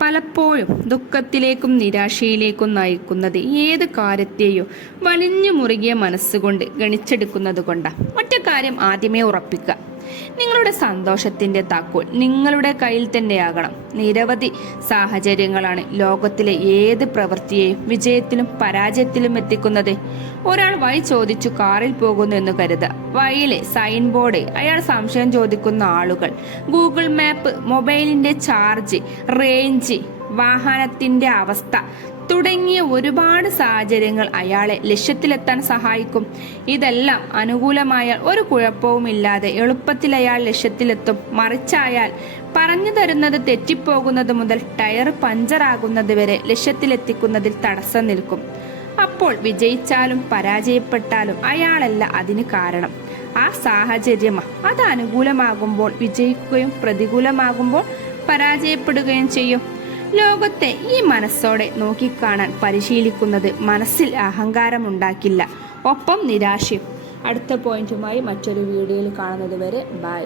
പലപ്പോഴും ദുഃഖത്തിലേക്കും നിരാശയിലേക്കും നയിക്കുന്നത് ഏത് കാര്യത്തെയോ വലിഞ്ഞു മുറുകിയ മനസ്സുകൊണ്ട് ഗണിച്ചെടുക്കുന്നത് കൊണ്ടാണ്. ഒറ്റ കാര്യം ആദ്യമേ ഉറപ്പിക്കുക, നിങ്ങളുടെ സന്തോഷത്തിന്റെ താക്കോൽ നിങ്ങളുടെ കയ്യിൽ തന്നെയാകണം. നിരവധി സാഹചര്യങ്ങളാണ് ലോകത്തിലെ ഏത് പ്രവൃത്തിയെയും വിജയത്തിലും പരാജയത്തിലും എത്തിക്കുന്നത്. ഒരാൾ വഴി ചോദിച്ചു കാറിൽ പോകുന്നു എന്ന് കരുതുക. വഴിയിലെ സൈൻ ബോർഡ്, അയാൾ സംശയം ചോദിക്കുന്ന ആളുകൾ, ഗൂഗിൾ മാപ്പ്, മൊബൈലിന്റെ ചാർജ്, റേഞ്ച്, വാഹനത്തിന്റെ അവസ്ഥ തുടങ്ങിയ ഒരുപാട് സാഹചര്യങ്ങൾ അയാളെ ലക്ഷ്യത്തിലെത്താൻ സഹായിക്കും. ഇതെല്ലാം അനുകൂലമായാൽ ഒരു കുഴപ്പവുമില്ലാതെ എളുപ്പത്തിൽ അയാൾ ലക്ഷ്യത്തിലെത്തും. മറിച്ചായാൽ പറഞ്ഞു തരുന്നത് തെറ്റിപ്പോകുന്നത് മുതൽ ടയർ പഞ്ചറാകുന്നത് വരെ ലക്ഷ്യത്തിലെത്തിക്കുന്നതിൽ തടസ്സം നിൽക്കും. അപ്പോൾ വിജയിച്ചാലും പരാജയപ്പെട്ടാലും അയാളല്ല അതിന് കാരണം, ആ സാഹചര്യമാണ്. അത് അനുകൂലമാകുമ്പോൾ വിജയിക്കുകയും പ്രതികൂലമാകുമ്പോൾ പരാജയപ്പെടുകയും ചെയ്യും. ലോകത്തെ ഈ മനസ്സോടെ നോക്കിക്കാണാൻ പരിശീലിക്കുന്നത് മനസ്സിൽ അഹങ്കാരമുണ്ടാക്കില്ല, ഒപ്പം നിരാശയും. അടുത്ത പോയിന്റുമായി മറ്റൊരു വീഡിയോയിൽ കാണുന്നത് വരെ ബൈ.